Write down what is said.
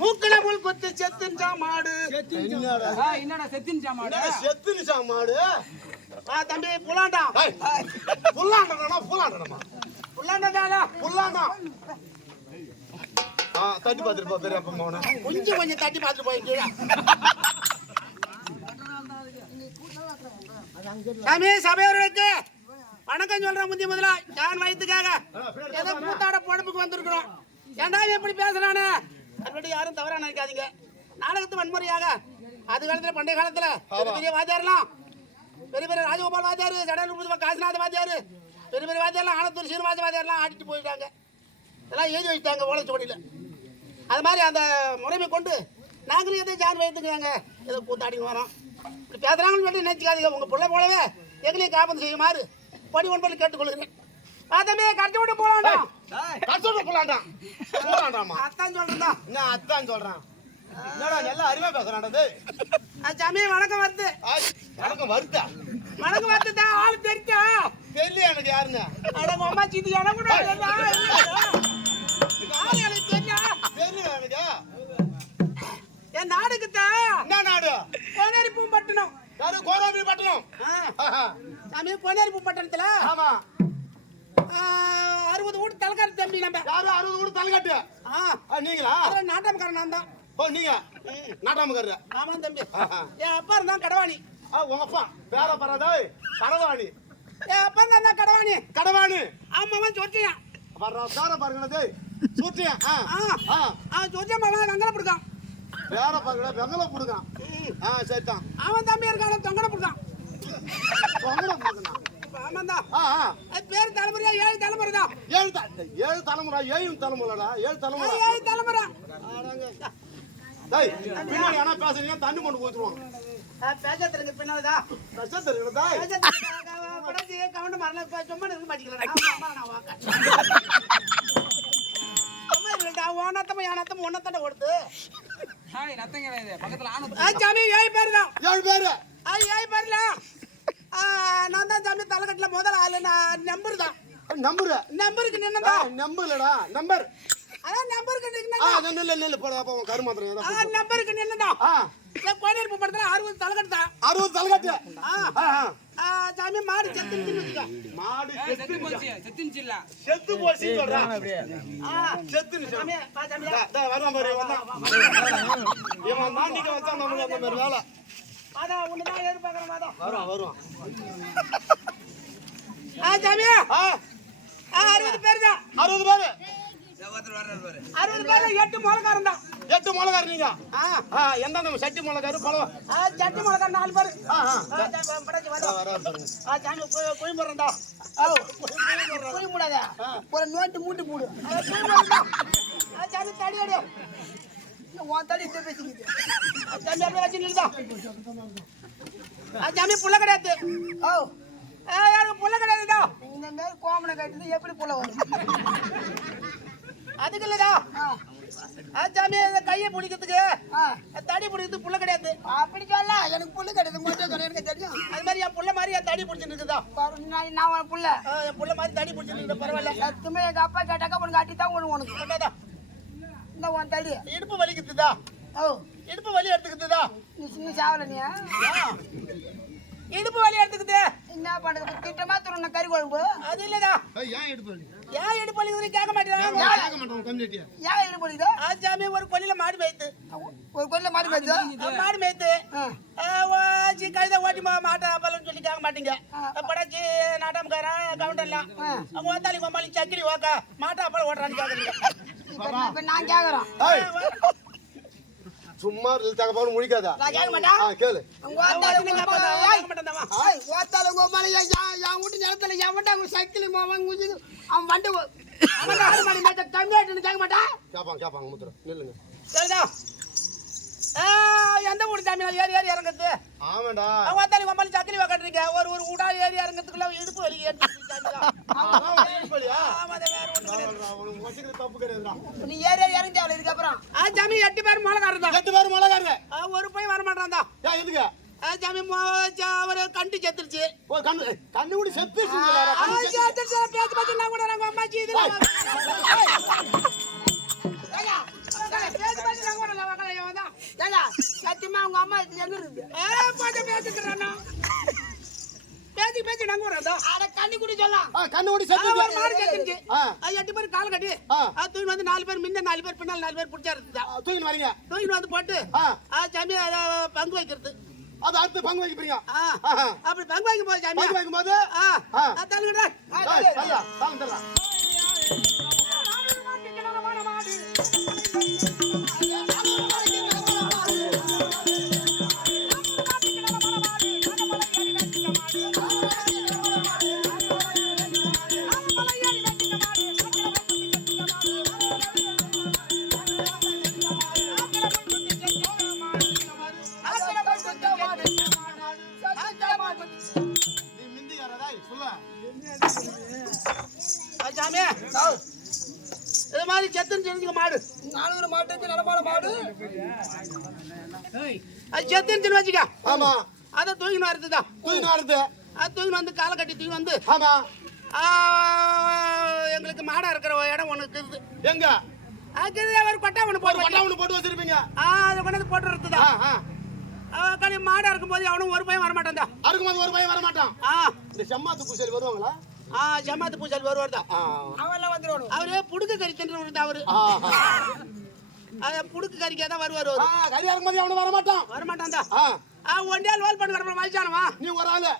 மூக்கல முள் கொத்து செத்துஞ்சா மாடு. என்னடா செத்துஞ்சா மாடு? செத்துஞ்சா மாடு. தம்பி புல்லாண்டா. புல்லாண்டா புல்லாண்டா புல்லாண்டா புல்லாண்டா. தட்டி பார்த்துட்டு போ பெரியப்பா மோன. கொஞ்சம் தட்டி பார்த்துட்டு போய் சாமி சபையோருக்கு வணக்கம் சொல்றேன். முதல்ல நான் வயிற்றுக்காக ஏதோ கூத்தாட பொழப்புக்கு வந்திருக்கிறோம். ஏண்டா எப்படி பேசுறானே அப்படி யாரும் தவறா நினைக்காதீங்க. நாடகத்து வன்முறையாக அது காலத்துல பண்டைய காலத்துல பெரிய வாத்தியார்லாம் பெரிய பெரிய ராஜகோபால் வாத்தியார், சடல் காசிநாத வாத்தியார், பெரிய பெரிய வாத்தியார்லாம் ஆனத்தூர் சீனிவாச வாத்தியார்லாம் ஆடிட்டு போயிட்டாங்க. இதெல்லாம் எழுதி வச்சுட்டாங்க ஓலைச்சுவடியில். அது மாதிரி அந்த முறைமை கொண்டு நாங்களும் எதோ ஜான் வயிற்றுக்குறாங்க ஏதோ கூத்தாடி வரோம். இப்படி பேசுறாங்கன்னு மட்டும் நினைச்சுக்காதீங்க. உங்க பிள்ளை போலவே எங்களையும் காப்பந்து செய்யுமாறு படி ஒன்பது கேட்டுக்கொள்கிறேன். தம்பி கட்டி விட்டு போலாம்டா. கட்டி விட்டு போலாம்டா. போலாம்டாமா. அத்தான் சொல்றேன்டா. என்ன அத்தான் சொல்றான்? என்னடா எல்லாம் அறிவா பேசுறான்டா. சாமி வணக்கம் வருது. வணக்கம் வருதா? வணக்கம் வருதுடா. ஆளு தெரிஞ்சா? தெரியல எனக்கு யாருன்னு. அட அம்மா சீதி எனக்கு கூட ஆளு எனக்கு தெரிஞ்சா? தெரியல எனக்கு. என் நாடுக்குதா? என்ன நாடு? கோனேரி பூம்பட்டினம். யாரு கோராபி பட்டணம்? சாமி கோனேரி பூம்பட்டினத்துல. ஆமா. 60 வீடு தலைக்காட்டு தம்பி நம்ம. யாரு 60 வீடு தலைக்காட்டு? நீங்களா? நாட்டாமக்காரன் நான் தான். ஓ நீங்க நாட்டாமக்காரரு? ஆமா தம்பி. என் அப்பா இருந்தா கடவாணி. உங்க அப்பா பேர பரதே கடவாணி. என் அப்பா இருந்தா கடவாணி. கடவாணி ஆமாவன் சொட்டியா. வர்ற பேர பாருங்கடே சொட்டியா. சொட்டியா மாமா வெங்கல புடுகான். பேர பாருங்கடா வெங்கல புடுகான். சரிதான். அவன் தம்பி இருக்கான தொங்கட புடுகான். தொங்கட புடுகான். ஆமாண்டா. அது பேர் தலைமுறையா 7 தலைமுறை தான். 7 தலைமுறை 7 தலைமுறைடா. 7 தலைமுறை 7 தலைமுறை. டேய் பின்னாடி انا பேசுறீங்க தண்ணி கொண்டு ஊத்துறோம். பேசறதுக்கு பின்னாடிடா. பேசறதுக்கு டேய். படச்சி கவுண்ட் மறல சும்மா நிக்க மாட்டீங்களா? ஆமா நான் வாக்க. அம்மா இல்லடா ஓனத்தම யானத்தම ஒன்னத்தட ஓடுது. ஹாய் நத்தங்க இது பக்கத்துல ஆனது. சாமி 7 பேர் தான். 7 பேர். 7 பேர்ல நான் தான் சாமி தலைக்கட்டுல முதல்ல ஆளு. நான் நம்பர் தான். நம்பருக்கு நின்னதா? நம்பர்லடா நம்பர். அதான் நம்பருக்கு நின்னதா? இல்ல போடா அப்ப கரு மாத்திரம் ஏதோ. நம்பருக்கு நின்னதா? ஏ கோனேரி பூம்பட்டினத்துல 60 தலைக்கட்டு தான். 60 தலைக்கட்டு. சாமி மாடு செத்துன்னு நிக்குதா? மாடு செத்து போச்சு. செத்துன்னு இல்ல. செத்து போச்சு சொல்றா. செத்துன்னு சாமி. சாமி டா வரமா பாரு வந்தா. இவன் மாண்டிக்க வச்சா நம்மள அந்த மாதிரி வேலை. வாடா உன்னை தான் எதிர்பார்க்கறேன் வாடா. வரும். சாமி 60 பேர் தான். 60 பேர். ஒருத்தர் வர்றாரு பாரு. 60 பேர்ல 8 மொளகாரன் தான். 8 மொளகாரன் நீங்க. எந்த நம்ம சட்டி மொளகாரு பழம். சட்டி மொளகாரன் 4 பேர். படச்சி வாடா. சாமி கோய் போறடா. கோய் மூடாத. ஒரு நோட்டு மூட்டு மூடு. கோய் போறடா. சாமி தடி அடி. ஓ தடி பேசிக்கிது. சாமி அப்படியே வச்சு நில்லுடா. சாமி புள்ள கிடையாது. யாரு புள்ள கிடையாதுடா. இந்த மாதிரி கோமனை கட்டிட்டு எப்படி புள்ள வரும்? அதுக்கு இல்லடா. சாமி கையை பிடிக்கிறதுக்கு தடி பிடிக்கிறதுக்கு புள்ள கிடையாது. அப்படி சொல்ல எனக்கு புள்ள கிடையாது. மட்டும் எனக்கு தெரியும். அது மாதிரி என் புள்ள மாதிரி என் தடி பிடிச்சிட்டு இருக்குதா? நான் உன் புள்ள என் புள்ள மாதிரி தடி பிடிச்சிட்டு இருக்கு. பரவாயில்ல. சத்துமே எங்க அப்பா கேட்டாக்கா உனக்கு அட்டி தான் உனக்கு சொன்னதா. இந்த உன் தடி இடுப்பு வலிக்குதுதா? இடுப்பு வலி எடுத்துக்குதுதா? நீ சின்ன சாவல நீ இடுப்பு வலி எடுத்துக்குது. என்ன பண்றது? திட்டமா துறன கறி குழம்பு. அது இல்லடா. ஏன் இடுப்பு வலி? ஏன் இடுப்பு வலி கேட்க மாட்டேறாங்க. கேட்க மாட்டோம் கம்யூனிட்டியா. ஏன் இடுப்பு வலிதா? சாமி ஒரு கொல்லில மாடு மேய்த்து. ஒரு கொல்லில மாடு மேய்த்து. மாடு மேய்த்து. சி கழுத ஓட்டி மாட்ட அப்பலன்னு சொல்லி கேட்க மாட்டீங்க. படச்சி நாட்டாமக்காரன் கவுண்டர்லாம் ஓத்தாலி கோமாளி சக்கிலி ஓக்க மாட்ட அப்பல ஓட்டுறான்னு கேக்குறீங்க. இப்ப நான் கேக்குறேன். சும்மா தகவல் முடிக்காதா? நான் கேட்க மாட்டேன். கேளு. ஓத்தால கோமாளி என் வீட்டு நிலத்துல என் வீட்டு சக்கிலி மாவன் குஞ்சு அவன் வண்டு கம்மியாட்டுன்னு கேட்க மாட்டான். கேட்பாங்க முத்திர நில்லுங்க. சரிதா? எந்த ஊர் சாமி ஏறி ஏறி இறங்குறது? ஆமாடா. ஓத்தாலி கோமாளி சக்கிலி வாக்கறீங்க. ஒரு ஊடா ஏறி இறங்குறதுக்குள்ள இடுப்பு வலி நீ ஏறி இறங்கி அவள இதுக்கு அப்புறம் சாமி 8 பேர் மொளகாரன் தான். 8 பேர் மொளகாரன். ஒரு போய் வர மாட்டான் தான். எதுக்கு? சாமி ஒரு கண்டு செத்துருச்சு. ஓ கண்ணு கூட செத்து பேச்சு பேச்சு நான் கூட நாங்க அம்மாச்சி இதுல சத்தியமா உங்க அம்மா எங்க இருக்கு? பேசுக்கிறேன் பேச்சு பேச்சு நாங்க வரோம். அட கண்ணி குடி சொல்லலாம். கண்ணு கூட செத்து மாடு செத்துருச்சு. 8 பேர் கால் கட்டி தூக்கி வந்து 4 பேர் முன்ன 4 பேர் பின்னால் 4 பேர் பிடிச்சா இருந்தா தூக்கிட்டு வரீங்க. தூக்கிட்டு வந்து போட்டு சாமி பங்கு வைக்கிறது. அது அடுத்து பங்கு வைக்க போறீங்க. அப்படி பங்கு வைக்கும் போது சாமி பங்கு வைக்கும் போது தள்ளுங்கடா தரலாம். சாமி இது மாதிரி செத்துன்னு தெரிஞ்சுக்க மாடு 400 மாட்டுக்கு நடமாட மாடு. அது செத்துன்னு வச்சுக்க. ஆமா அதை தூக்கின்னு வரதுதான். தூக்கிட்டு வருது. அது தூக்கின்னு வந்து காலை கட்டி தூக்கி வந்து ஆமா எங்களுக்கு மாடா இருக்கிற இடம் ஒண்ணு இருக்குது. எங்க ஒரு கொட்டா ஒண்ணு போட்டு கொட்டா ஒண்ணு போட்டு வச்சிருப்பீங்க. அதை கொண்டு வந்து போட்டு வரதுதான். மாடா இருக்கும்போது அவனும் ஒரு பையன் வரமாட்டான். அறுக்கும்போது ஒரு பையன் வரமாட்டான். இந்த செம்மாத்து பூசல் வருவாங்களா? ஜமாத்து பூஜாரி வருவார் தான். அவெல்லாம் வந்துருவானு. அவரு புடுக்கு கறி தின்னு அவரு. புடுக்கு கறிக்கா தான் வருவார். கறி அறுக்கும்போது அவனு வரமாட்டான். வரமாட்டான் தான். ஒன்றியால் வால் பண்ண வயசானவா நீ ஒரு ஆளு